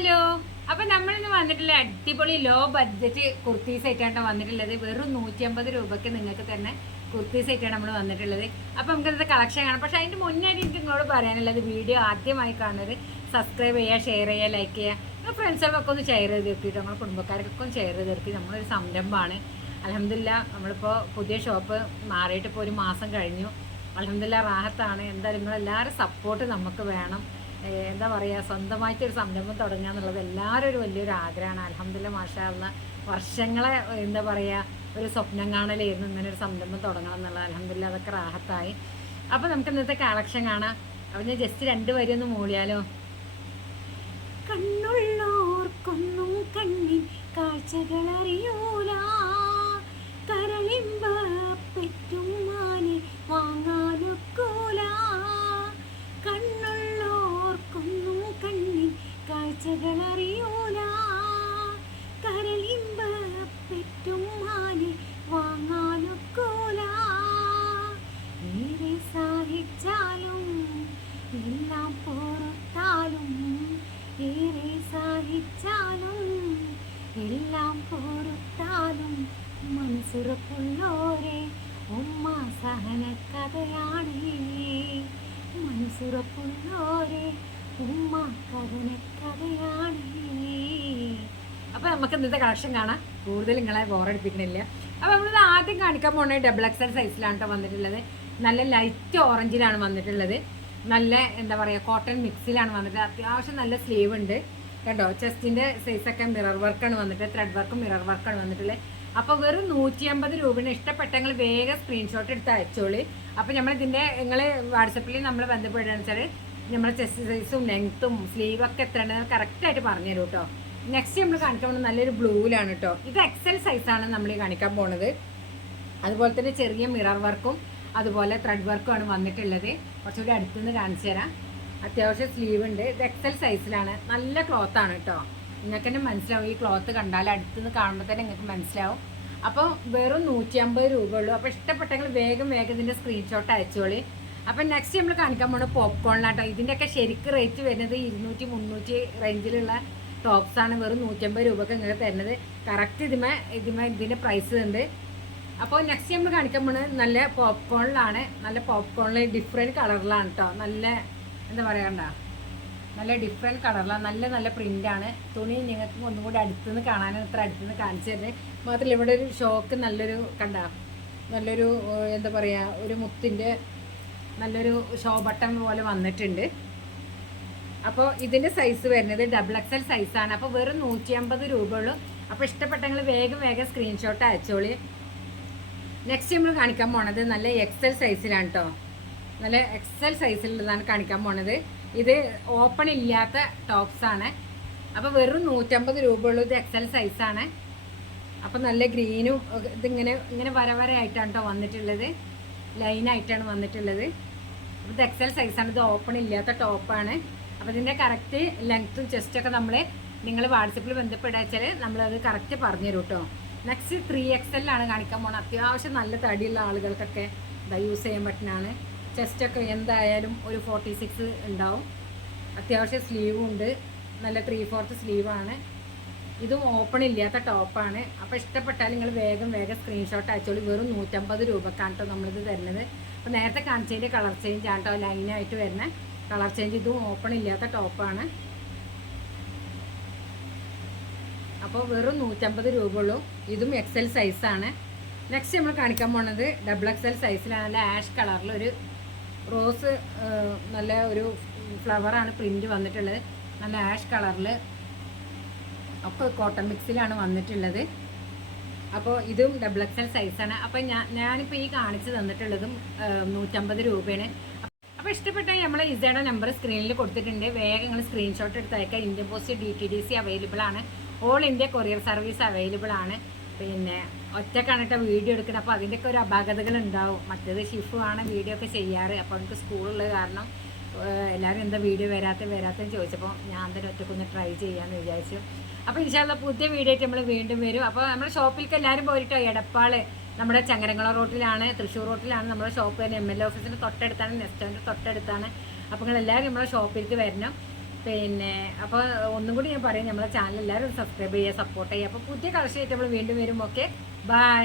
Hello. അപ്പൊ നമ്മളിന്ന് വന്നിട്ടുള്ള അടിപൊളി ലോ ബഡ്ജറ്റ് കുർത്തീസ് ആയിട്ടാണ് വന്നിട്ടുള്ളത്. വെറും നൂറ്റി അമ്പത് രൂപക്ക് നിങ്ങൾക്ക് തന്നെ കുർത്തീസ് ആയിട്ടാണ് നമ്മൾ വന്നിട്ടുള്ളത്. അപ്പൊ നമുക്ക് ഇന്നത്തെ കളക്ഷൻ കാണാം. പക്ഷെ അതിന്റെ മുന്നായിട്ട് എനിക്ക് നിങ്ങളോട് പറയാനുള്ളത് വീഡിയോ ആദ്യമായി കാണുന്നത് സബ്സ്ക്രൈബ് ചെയ്യുക ഷെയർ ചെയ്യുക ലൈക്ക് ചെയ്യുക. നിങ്ങൾ ഫ്രണ്ട്സുകൾക്കൊക്കെ ഒന്ന് ഷെയർ ചെയ്ത് തീർത്തിട്ട്? നമ്മുടെ കുടുംബക്കാർക്കൊക്കെ ഒന്ന് ഷെയർ ചെയ്ത് തീർത്തി. നമ്മളൊരു സംരംഭമാണ്. അലഹമില്ല നമ്മളിപ്പോൾ പുതിയ ഷോപ്പ് മാറിയിട്ട് ഇപ്പോൾ ഒരു മാസം കഴിഞ്ഞു. അലഹമില്ല റാഹത്താണ്. എന്തായാലും നിങ്ങളെല്ലാവരും സപ്പോർട്ട് നമുക്ക് വേണം. എന്താ പറയുക സ്വന്തമായിട്ടൊരു സംരംഭം തുടങ്ങുക എന്നുള്ളത് എല്ലാവരും ഒരു വലിയൊരു ആഗ്രഹമാണ്. അലഹമില്ല മാഷാള്ള വർഷങ്ങളെ എന്താ പറയുക ഒരു സ്വപ്നം കാണലായിരുന്നു ഇങ്ങനെ ഒരു സംരംഭം തുടങ്ങണം എന്നുള്ളത്. അലഹമില്ല അതൊക്കെ റാഹത്തായി. അപ്പോൾ നമുക്ക് ഇന്നത്തെ കളക്ഷൻ കാണാം. അപ്പം ഞാൻ ജസ്റ്റ് രണ്ട് വരി ഒന്ന് മൂളിയാലോ? കണ്ണുള്ളോർക്കൊന്നും കണ്ണിൽ കാഴ്ചകൾ അറിയൂല മനസ്സുറപ്പുള്ളോരെ ഉമ്മ സഹന കഥയാണ് മനസ്സുറപ്പുള്ളോരെ ഉമ്മ കഥന കഥയാണ് അപ്പൊ നമുക്ക് ഇന്നത്തെ കളക്ഷൻ കാണാം. കൂടുതൽ നിങ്ങളെ ബോറടിപ്പിക്കണില്ല അപ്പൊ നമ്മളിത് ആദ്യം കാണിക്കാൻ പോണേ ഡബിൾ എക്സൽ സൈസിലാണ് കേട്ടോ വന്നിട്ടുള്ളത്. നല്ല ലൈറ്റ് ഓറഞ്ചിലാണ് വന്നിട്ടുള്ളത്. നല്ല എന്താ പറയുക കോട്ടൺ മിക്സിലാണ് വന്നിട്ട് അത്യാവശ്യം നല്ല സ്ലീവ് ഉണ്ട്. കേട്ടോ ചെസ്റ്റിന്റെ സൈസൊക്കെ മിറർ വർക്കാണ് വന്നിട്ട് ത്രെഡ് വർക്കും മിറർ വർക്കാണ് വന്നിട്ടുള്ളത്. അപ്പോൾ വെറും നൂറ്റി അമ്പത് രൂപയാണ് ഇഷ്ടപ്പെട്ടെങ്കിൽ വേഗം സ്ക്രീൻഷോട്ട് എടുത്ത് അയച്ചോളി. അപ്പോൾ നമ്മൾ ഇതിന്റെ നിങ്ങൾ വാട്സപ്പിൽ നമ്മൾ ബന്ധപ്പെടുകയാണെന്ന് വെച്ചാൽ നമ്മൾ ചെസ്റ്റ് സൈസും ലെങ്ത്തും സ്ലീവൊക്കെ എത്രയാണ് കറക്റ്റായിട്ട് പറഞ്ഞു തരും കേട്ടോ നെക്സ്റ്റ് നമ്മൾ കാണിക്കാൻ പോകുന്നത് നല്ലൊരു ബ്ലൂവിലാണ് കേട്ടോ ഇത് എക്സൽ സൈസാണ് നമ്മൾ കാണിക്കാൻ പോണത്. അതുപോലെ തന്നെ ചെറിയ മിറർ വർക്കും അതുപോലെ ത്രെഡ് വർക്കും ആണ് വന്നിട്ടുള്ളത്. കുറച്ചുകൂടി അടുത്തുനിന്ന് കാണിച്ചു തരാം അത്യാവശ്യം സ്ലീവ് ഉണ്ട്. ഇത് എക്സൽ സൈസിലാണ് നല്ല ക്ലോത്താണ് കേട്ടോ നിങ്ങൾക്ക് തന്നെ മനസ്സിലാവും. ഈ ക്ലോത്ത് കണ്ടാൽ അടുത്തുനിന്ന് കാണുമ്പോൾ തന്നെ നിങ്ങൾക്ക് മനസ്സിലാവും. അപ്പോൾ വെറും നൂറ്റി അമ്പത് രൂപ ഉള്ളൂ. അപ്പോൾ ഇഷ്ടപ്പെട്ടെങ്കിൽ വേഗം വേഗം ഇതിന്റെ സ്ക്രീൻഷോട്ട് അയച്ചോളി. അപ്പം നെക്സ്റ്റ് നമ്മൾ കാണിക്കാൻ പോകുന്നത് പോപ്കോണിലാട്ടോ ഇതിന്റെയൊക്കെ ശരിക്ക് റേറ്റ് വരുന്നത് ഇരുന്നൂറ്റി മുന്നൂറ്റി റേഞ്ചിലുള്ള ടോപ്സ് ആണ്. വെറും നൂറ്റമ്പത് രൂപക്ക് നിങ്ങൾക്ക് തരുന്നത്. കറക്റ്റ് ഇതിമേ ഇതിമേ ഇതിന്റെ പ്രൈസ് ഉണ്ട്. അപ്പോൾ നെക്സ്റ്റ് നമ്മൾ കാണിക്കാൻ പോകുന്നത് നല്ല പോപ്കോണിലാണ് നല്ല പോപ്കോണിൽ ഡിഫറെന്റ് കളറിലാണ് കേട്ടോ നല്ല എന്താ പറയണ്ട നല്ല ഡിഫറെന്റ് കളറിലാണ് നല്ല നല്ല പ്രിന്റാണ് തുണി നിങ്ങൾക്ക് ഒന്നും കൂടി അടുത്തുനിന്ന് കാണാനും ഇത്ര അടുത്തുനിന്ന് കാണിച്ചു തരുന്നത്. മാത്രമല്ല ഇവിടെ ഒരു ഷോക്ക് നല്ലൊരു കണ്ട നല്ലൊരു എന്താ പറയുക ഒരു മുത്തിന്റെ നല്ലൊരു ഷോ ബട്ടൺ പോലെ വന്നിട്ടുണ്ട്. അപ്പോൾ ഇതിന്റെ സൈസ് വരുന്നത് ഡബിൾ എക്സൽ സൈസാണ് അപ്പോൾ വെറും നൂറ്റി അമ്പത് രൂപ ഉള്ളൂ. അപ്പോൾ ഇഷ്ടപ്പെട്ടെങ്കിൽ വേഗം വേഗം സ്ക്രീൻഷോട്ട് അയച്ചോളി. നെക്സ്റ്റ് നമ്മൾ കാണിക്കാൻ പോണത് നല്ല എക്സൽ സൈസിലാണ് കേട്ടോ നല്ല എക്സൽ സൈസിലുള്ളതാണ് കാണിക്കാൻ പോണത്. ഇത് ഓപ്പൺ ഇല്ലാത്ത ടോപ്സ് ആണ്. അപ്പോൾ വെറും നൂറ്റമ്പത് രൂപ ഉള്ളൂ ഇത് എക്സൽ സൈസാണ് അപ്പോൾ നല്ല ഗ്രീനും ഇതിങ്ങനെ ഇങ്ങനെ വര വര ആയിട്ടാണ് കേട്ടോ വന്നിട്ടുള്ളത്. ലൈനായിട്ടാണ് വന്നിട്ടുള്ളത്. അപ്പോൾ ഇത് എക്സൽ സൈസാണ് ഇത് ഓപ്പൺ ഇല്ലാത്ത ടോപ്പാണ് അപ്പോൾ ഇതിന്റെ കറക്റ്റ് ലെങ്ത്തും ചെസ്റ്റൊക്കെ നമ്മൾ നിങ്ങൾ വാട്സപ്പിൽ ബന്ധപ്പെട്ടാച്ചാൽ നമ്മളത് കറക്റ്റ് പറഞ്ഞു തരും കേട്ടോ നെക്സ്റ്റ് ത്രീ എക്സലിലാണ് കാണിക്കാൻ പോകുന്നത് അത്യാവശ്യം നല്ല തടിയുള്ള ആളുകൾക്കൊക്കെ യൂസ് ചെയ്യാൻ പറ്റുന്നതാണ്. ചെസ്റ്റൊക്കെ എന്തായാലും ഒരു ഫോർട്ടി സിക്സ് ഉണ്ടാവും. അത്യാവശ്യം സ്ലീവും ഉണ്ട്. നല്ല ത്രീ ഫോർത്ത് സ്ലീവാണ് ഇതും ഓപ്പൺ ഇല്ലാത്ത ടോപ്പാണ് അപ്പോൾ ഇഷ്ടപ്പെട്ടാൽ നിങ്ങൾ വേഗം വേഗം സ്ക്രീൻഷോട്ട് അയച്ചോളൂ. വെറും നൂറ്റമ്പത് രൂപക്കാണ് കേട്ടോ നമ്മളിത് തരുന്നത്. അപ്പോൾ നേരത്തെ കാണിച്ചതിന്റെ കളർ ചേഞ്ച് ആണ് കേട്ടോ ലൈനായിട്ട് വരുന്ന. കളർ ചേഞ്ച് ഇതും ഓപ്പൺ ഇല്ലാത്ത ടോപ്പാണ് അപ്പോൾ വെറും നൂറ്റമ്പത് രൂപ ഉള്ളൂ. ഇതും എക്സൽ സൈസാണ് നെക്സ്റ്റ് നമ്മൾ കാണിക്കാൻ പോണത് ഡബിൾ എക്സൽ സൈസിലാണ് ആഷ് കളറിൽ ഒരു റോസ് നല്ല ഒരു ഫ്ലവറാണ് പ്രിന്റ് വന്നിട്ടുള്ളത്. നല്ല ആഷ് കളറിൽ ഒക്കെ കോട്ടൺ മിക്സിലാണ് വന്നിട്ടുള്ളത്. അപ്പോൾ ഇതും ഡബിൾ എക്സൽ സൈസാണ് അപ്പോൾ ഞാൻ ഞാനിപ്പോൾ ഈ കാണിച്ച് തന്നിട്ടുള്ളതും നൂറ്റമ്പത് രൂപയാണ്. അപ്പോൾ ഇഷ്ടപ്പെട്ട നമ്മളെ ഇസയുടെ നമ്പർ സ്ക്രീനിൽ കൊടുത്തിട്ടുണ്ട്. വേഗം നിങ്ങൾ സ്ക്രീൻഷോട്ട് എടുത്തേക്കാം India post D T D C available ആണ്. All India courier service available ആണ്. പിന്നെ ഒറ്റ കണ്ടിട്ട് വീഡിയോ എടുക്കണം. അപ്പോൾ അതിന്റെയൊക്കെ ഒരു അപാകതകൾ ഉണ്ടാവും മറ്റേത് ഷിഫു ആണ് വീഡിയോ ഒക്കെ ചെയ്യാറ്. അപ്പോൾ എനിക്ക് സ്കൂളുള്ളത് കാരണം എല്ലാവരും എന്താ വീഡിയോ വരാത്ത വരാത്തെന്ന് ചോദിച്ചപ്പോൾ ഞാൻ തന്നെ ഒറ്റക്കൊന്ന് ട്രൈ ചെയ്യാമെന്ന് വിചാരിച്ചു. അപ്പോൾ ഇൻഷാല്ല പുതിയ വീഡിയോ ആയിട്ട് നമ്മൾ വീണ്ടും വരും. അപ്പോൾ നമ്മുടെ ഷോപ്പിലേക്ക് എല്ലാവരും പോയിട്ടോ? എടപ്പാൾ നമ്മുടെ ചങ്ങരങ്ങള റോട്ടിലാണ് തൃശ്ശൂർ റോട്ടിലാണ് നമ്മുടെ ഷോപ്പ് എം എൽ എ ഓഫീസിന്റെ തൊട്ടടുത്താണ് നെസ്റ്റോറിന്റെ തൊട്ടടുത്താണ്. അപ്പോൾ നിങ്ങൾ എല്ലാവരും നമ്മുടെ ഷോപ്പിലേക്ക് വരണം. പിന്നെ അപ്പോൾ ഒന്നും കൂടി ഞാൻ പറയും. നമ്മളെ ചാനൽ എല്ലാവരും സബ്സ്ക്രൈബ് ചെയ്യുക സപ്പോർട്ട് ചെയ്യുക. അപ്പോൾ പുതിയ കളക്ഷൻ ആയിട്ട് നമ്മൾ വീണ്ടും വരും ഓക്കെ ബൈ